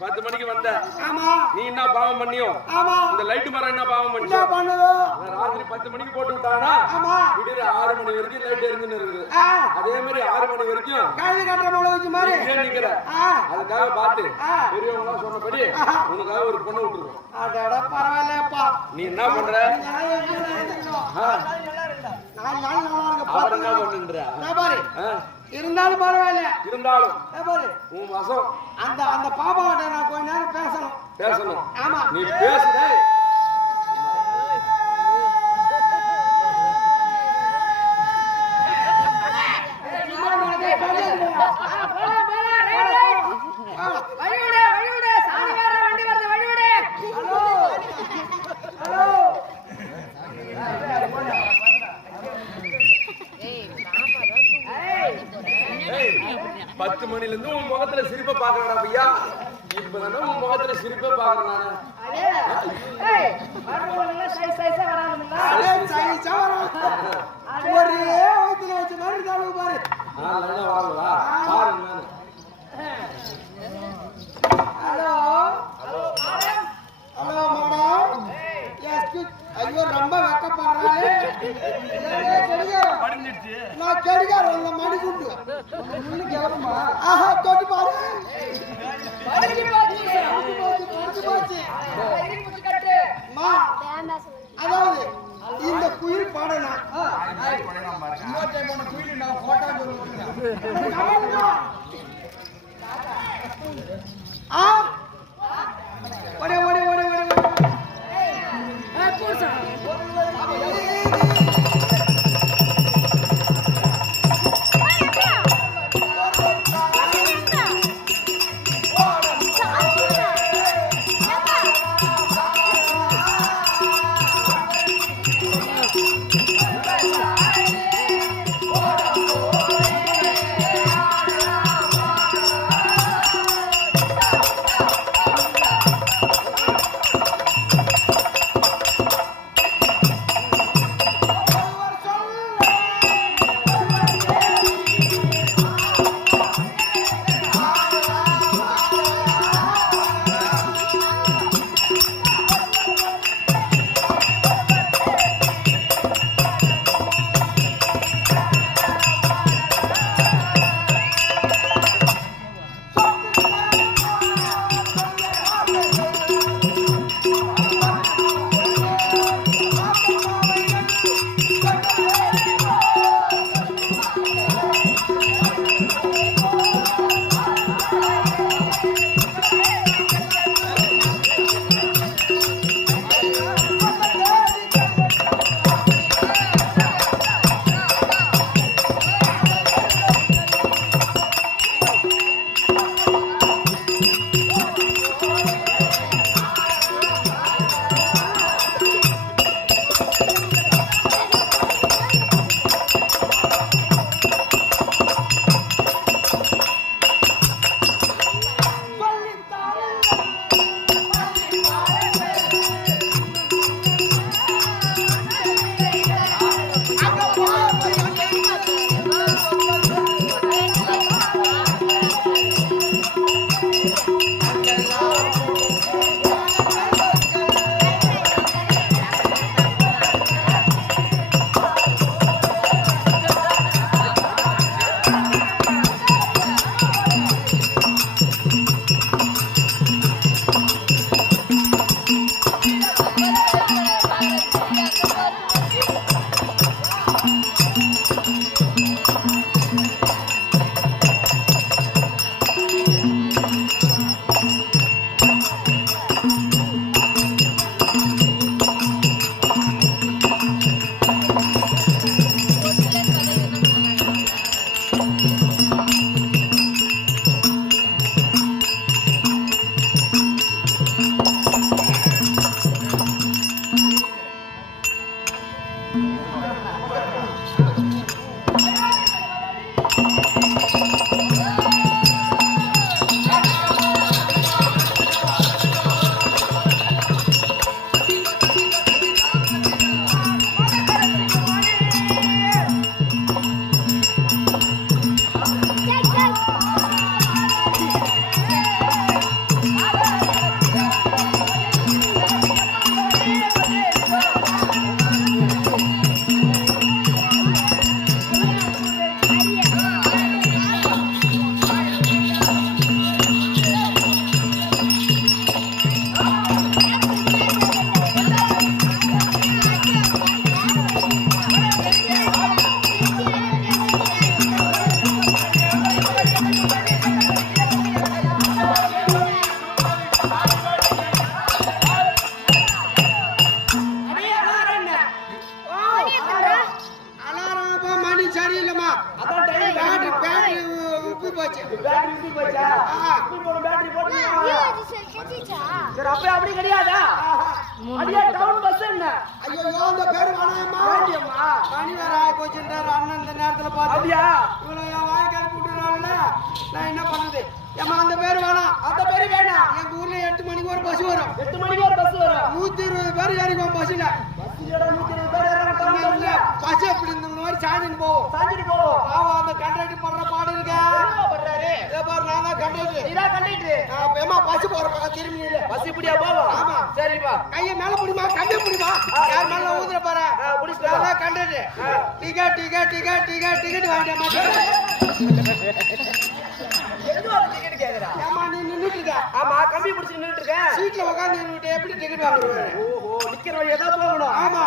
பத்து மணிக்கு வந்த. ஆமா. நீ என்ன பாவம் பண்ணியோ? ஆமா. இந்த லைட் மரம் என்ன பாவம் பண்ணியோ? ராத்திரி பத்து மணிக்கு போட்டு விட்டானா? விடிய ஆறு மணி வரைக்கும் லைட் எரிஞ்சுன்னு இருக்குது. அதே மாதிரி ஆறு மணி வரைக்கும் கழுது கட்டுற மலை வச்சு மாதிரி நிக்கிற? அதுக்காக பார்த்து. பெரியவங்க சொன்னபடி உனக்காக ஒரு பொண்ணு விட்டுருக்கோம். அடட பரவாயில்லையப்பா. நீ என்ன பண்ற நான் எப்படி இருக்கணும்? ஆ, நாலு நாள் நல்லா பாரு. இருந்தாலும் பரவாயில்ல. இருந்தாலும். பாரு. உன் அந்த அந்த பாப்பா கிட்ட நான் கொஞ்ச நேரம் பேசணும். பேசணும். ஆமா. நீ பேசுதே மணில இருந்து உன் முகத்துல சிரிப்பை பாக்குறடா பையா? இப்பதானே உன் முகத்துல சிரிப்பை பாக்குறேன் சைஸ் அதே சைஸா வரும். அதாவது இந்த குயில் பாடனா? ஆ Thank you. சரி அப்ப அப்படி கிடையாதா? அடியா டவுன் பஸ் என்ன? ஐயோ அந்த பேரு வேணாம்மா வேண்டியம்மா மணி வேற போச்சுன்றாரு அண்ணன் இந்த நேரத்துல பார்த்து. அப்படியா? இவனை என் வாயை விட்டுறாங்கல்ல நான் என்ன பண்ணுது ஏம்மா அந்த பேர் வேணாம். அந்த பேரு வேணாம் எங்க ஊர்ல எட்டு மணிக்கு ஒரு பஸ் வரும். எட்டு மணிக்கு ஒரு பஸ் வரும். நூத்தி இருபது பேர் ஏறிக்குவோம் பஸ்ல நூத்தி இருபது பேர் பஸ் எப்படி இந்த மாதிரி சாஞ்சின்னு போவோம். சாஞ்சிட்டு போவோம் ஆமா அந்த கண்டக்டர் பண்ற பாடு இருக்க என்ன பண்றாரு இதே கண்டிட்டு நான் ஏமா பஸ் போற பக்கம் திரும்பி. பஸ் இப்படியா போவோம் ஆமா. சரிப்பா கையை மேல பிடிமா? கையை பிடிமா? யார் மேல ஊதுற பாரு ஆ, பிடிச்சிட்டு நான் தான் கண்டக்டர் டிக்கெட் டிக்கெட் வாங்கிட்ட மாட்டேன் கேக்குறா? ஏமா நீ நின்னுட்டு இருக்க. ஆமா கம்பி பிடிச்சு நின்னுட்டு இருக்கேன் சீட்ல உட்கார்ந்து நின்னுட்டு எப்படி டிக்கெட் வாங்குவேன் நிக்கிற வழியா தான் போகணும் ஆமா.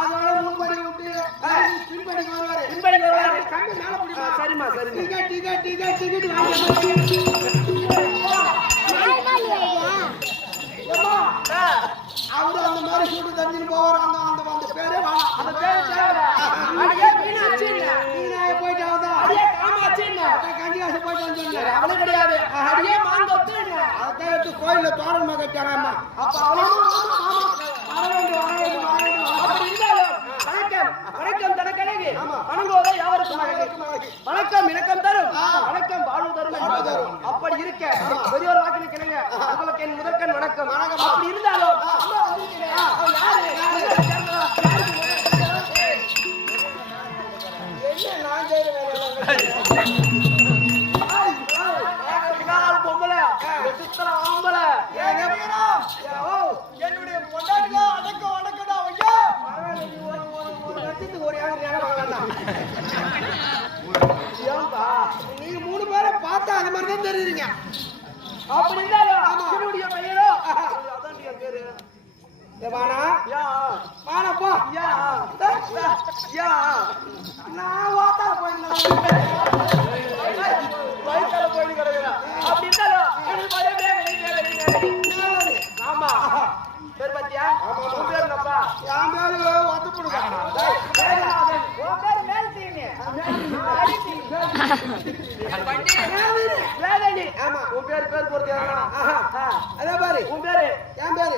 அதோட முன்படி விட்டு பின்படிக்கு வருவாரு. பின்படிக்கு வருவாரு. மேல. டிக்கெட் டிக்கெட் டிக்கெட் டிக்கெட் அவரு அந்த மாதிரி போவாரு. அந்த அந்த அந்த பேரே வேணாம். அந்த பேரு? நீங்க போயிட்டு வந்தா அடியே? கஞ்சி காசு போயிட்டு வந்து அவளே கிடையாது. அடியே எடுத்து கோயில்ல தோரணமா கட்டாராமா அப்ப அவளும் வர வேண்டும் வர வேண்டும் வர வேண்டும் அப்படி இருந்தாலும் வணக்கம் வணக்கம் தனக்கழகு. வணங்குவதை யாவருக்கும் அழகு. வணக்கம் இணக்கம் தரும். வணக்கம் வாழ்வு தரும். அப்படி இருக்க பெரியோர் வாக்கு நிற்கிறீங்க உங்களுக்கு என் முதற்கண் வணக்கம். அப்படி இருந்தாலும் யாரு? வேகனை, வேகனை. ஆமா. பேர். பாத்தியா? உன் பேர் என்னப்பா? என் பேரு ஒத்துப்படுங்க மேகநாதன். உன் பேர் மேல்தீனி. வேதனி. ஆமா. உன் பேர் பேர் பொறுத்து அதே பாரு உன் பேரு என் பேரு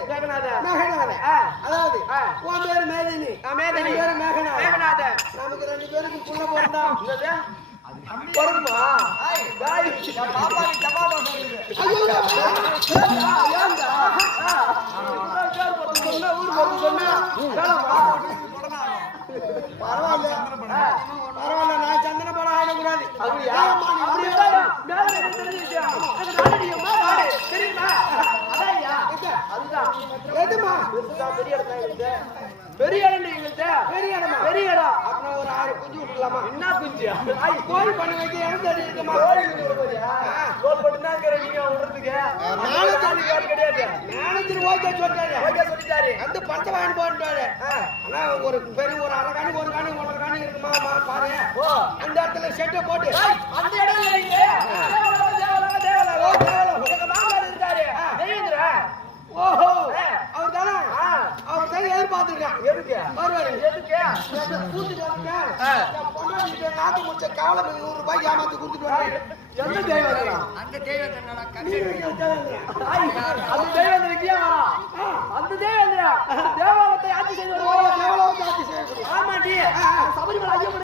அதாவது உன் பேரு மேதினி மேதினி. பேரு நமக்கு ரெண்டு பேருக்கு புள்ள பிறந்தா ஊர் பொறுத்து சொன்னா, பரவாயில்ல ஆ. பரவாயில்ல நான் சந்தன அப்படியா? மேல தெரிஞ்ச விஷயம்? எனக்கு நாடடியம்மா, நாடு. தெரியுமா? அதான்யா. அதுதான். எதுமா பெரிய இருக்குது. பெரிய இடம் பெரிய இடமா? பெரிய இடம் குஞ்சு விட்டுலாமா என்ன குஞ்சு ஐய், கோழி பண்ண வைக்க இடம் தேடி இருக்குமா கோழி குஞ்சு விடுறியா? கோல் போட்டுதான் இருக்கிற நீங்க விடுறதுக்கு நாலு நாளைக்கு யாரும் கிடையாது மேனேஜர் ஓகே சொல்லிட்டாரு ஓகே சொல்லிட்டாரு அந்த பணத்தை வாங்கி போட்டாரு ஆனா ஒரு பெரிய ஒரு அரை காணி ஒரு காணி ஒன்றரை காணி இருக்குமா பாரு அந்த இடத்துல செட்டை போட்டு அந்த தேவலாங்க, தேவலாங்க. ஓ, தேவலாங்க. எங்க மாமனார் இருக்காரு. தேவேந்திரன். ஓஹோ ஆ. அவர் தானே ஆ. அவர் எதுக்கு? வருவாரு எதுக்கு? நாட்டு முடிச்ச நூறு ரூபாய் ஏமாத்தி கொடுத்துட்டு வந்தாரு எந்த தெய்வம் நீர் வைக்கிற தேவையில்லை. அந்த தெய்வம் இருக்கியா? அந்த தேவேந்திரா தேவாலயத்தை ஆட்சி செய்து ஓ, வருவாங்க தேவலோகத்தை ஆட்சி செய்யக்கூடிய ஆமாண்டி சபரிமலை ஐயப்பன்